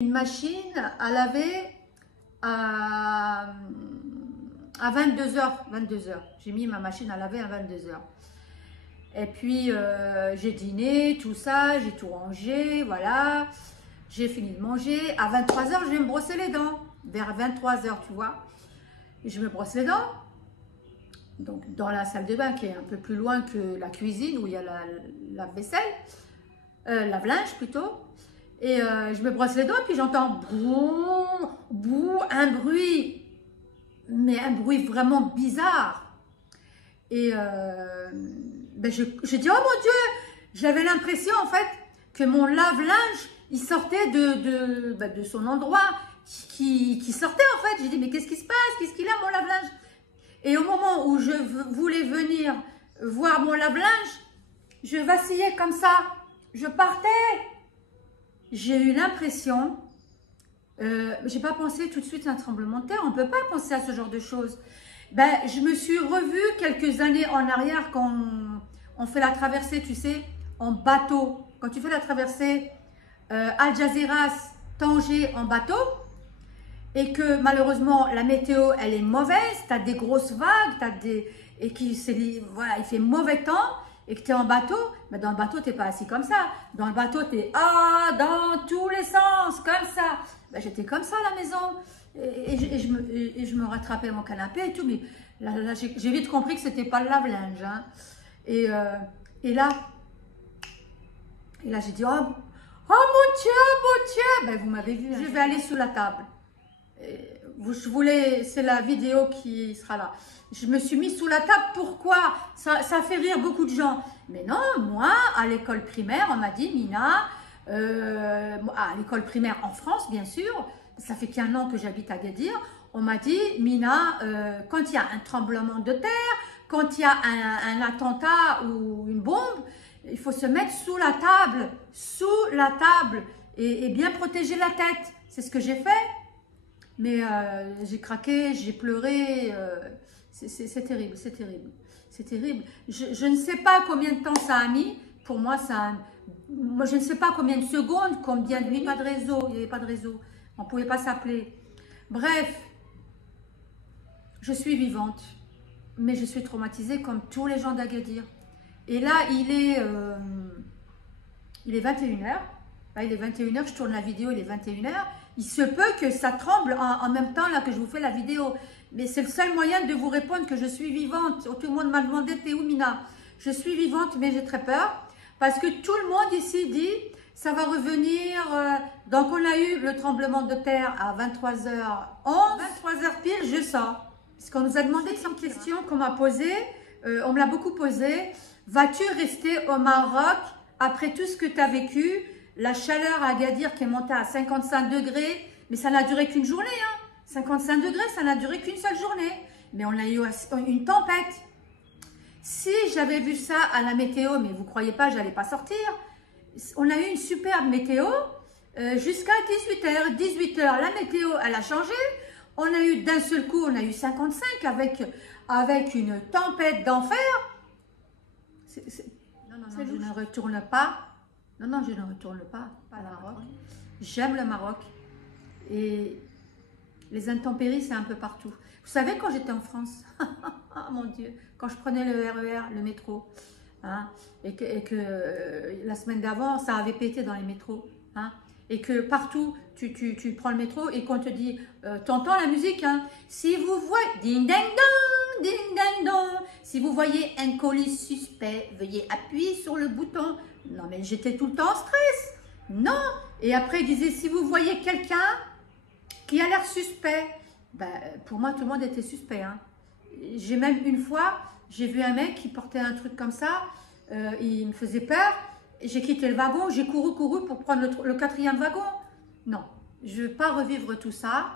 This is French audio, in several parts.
Une machine à laver à 22h. J'ai mis ma machine à laver à 22h. Et puis, j'ai dîné, tout ça, j'ai tout rangé, voilà. J'ai fini de manger. À 23h, je vais me brosser les dents. Vers 23h, tu vois. Et je me brosse les dents. Donc, dans la salle de bain qui est un peu plus loin que la cuisine où il y a la vaisselle. Lave-linge plutôt. Et je me brosse les dents, puis j'entends boum, boum, un bruit, mais un bruit vraiment bizarre. Et ben je dis, oh mon Dieu, j'avais l'impression en fait que mon lave-linge, il sortait de son endroit, qui sortait en fait. J'ai dit, mais qu'est-ce qui se passe? Qu'est-ce qu'il a mon lave-linge? Et au moment où je voulais venir voir mon lave-linge, je vacillais comme ça, je partais. J'ai eu l'impression, j'ai pas pensé tout de suite à un tremblement de terre, on peut pas penser à ce genre de choses. Ben, je me suis revue quelques années en arrière quand on fait la traversée, tu sais, en bateau. Quand tu fais la traversée Algeciras, Tanger en bateau, et que malheureusement la météo elle est mauvaise, tu as des grosses vagues, voilà, il fait mauvais temps, et que tu es en bateau, mais dans le bateau, tu n'es pas assis comme ça. Dans le bateau, tu es dans tous les sens, comme ça. Ben, j'étais comme ça à la maison. Et je me rattrapais mon canapé et tout. Mais là j'ai vite compris que ce n'était pas le lave-linge. Hein. Et là, j'ai dit, oh mon Dieu, ben, vous m'avez vu. Hein. Je vais aller sous la table. C'est la vidéo qui sera là. Je me suis mis sous la table, pourquoi? Ça fait rire beaucoup de gens. Mais non, moi, à l'école primaire, on m'a dit, Mina, à l'école primaire en France, bien sûr, ça fait qu'un an que j'habite à Agadir, on m'a dit, Mina, quand il y a un tremblement de terre, quand il y a un attentat ou une bombe, il faut se mettre sous la table, et bien protéger la tête. C'est ce que j'ai fait. Mais j'ai craqué, j'ai pleuré, c'est terrible, c'est terrible, c'est terrible. Je ne sais pas combien de temps ça a mis, pour moi, moi je ne sais pas combien de secondes, combien de minutes, il n'y avait pas de réseau, on ne pouvait pas s'appeler. Bref, je suis vivante, mais je suis traumatisée comme tous les gens d'Agadir. Et là, il est 21h, là il est 21h, je tourne la vidéo, il est 21h. Il se peut que ça tremble en même temps là que je vous fais la vidéo. Mais c'est le seul moyen de vous répondre que je suis vivante. Tout le monde m'a demandé, t'es où Mina? Je suis vivante, mais j'ai très peur. Parce que tout le monde ici dit, ça va revenir. Donc on a eu le tremblement de terre à 23h11. 23h pile, je sors. Parce qu'on nous a demandé une question qu'on m'a posée. On me l'a beaucoup posée. Vas-tu rester au Maroc après tout ce que tu as vécu? La chaleur à Agadir qui est montée à 55 degrés, mais ça n'a duré qu'une journée. Hein. 55 degrés, ça n'a duré qu'une seule journée. Mais on a eu une tempête. Si j'avais vu ça à la météo, mais vous ne croyez pas, je n'allais pas sortir. On a eu une superbe météo jusqu'à 18h. 18h, la météo, elle a changé. On a eu d'un seul coup, on a eu 55 avec une tempête d'enfer. Non, je ne retourne pas. Non, je ne retourne pas au Maroc. J'aime le Maroc. Et les intempéries, c'est un peu partout. Vous savez, quand j'étais en France, oh mon Dieu, quand je prenais le RER, le métro, hein, et que la semaine d'avant, ça avait pété dans les métros, hein, et que partout, tu prends le métro et qu'on te dit, t'entends la musique, hein, si vous voyez, ding ding dong, ding ding dong, si vous voyez un colis suspect, veuillez appuyer sur le bouton. Non, mais j'étais tout le temps en stress. Non. Et après, il disait, si vous voyez quelqu'un qui a l'air suspect, ben, pour moi, tout le monde était suspect. Hein. J'ai même une fois, j'ai vu un mec qui portait un truc comme ça. Il me faisait peur. J'ai quitté le wagon. J'ai couru pour prendre le 4e wagon. Non, je ne veux pas revivre tout ça.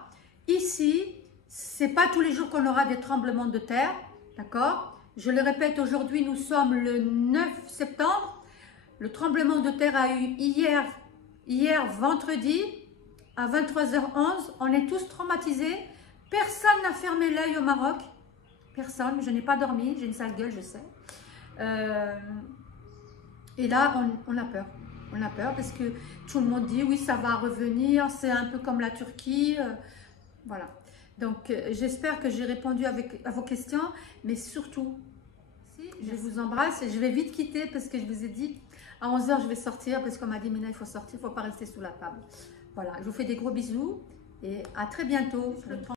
Ici, ce n'est pas tous les jours qu'on aura des tremblements de terre. D'accord? Je le répète, aujourd'hui, nous sommes le 9 septembre. Le tremblement de terre a eu hier vendredi à 23h11. On est tous traumatisés. Personne n'a fermé l'œil au Maroc. Personne. Je n'ai pas dormi. J'ai une sale gueule, je sais. Et là, on a peur. On a peur parce que tout le monde dit oui, ça va revenir, c'est un peu comme la Turquie. Voilà. Donc, j'espère que j'ai répondu à vos questions, mais surtout, je vous embrasse et je vais vite quitter parce que je vous ai dit, à 11 h, je vais sortir parce qu'on m'a dit, Mina, il faut sortir, il ne faut pas rester sous la table. Voilà, je vous fais des gros bisous et à très bientôt.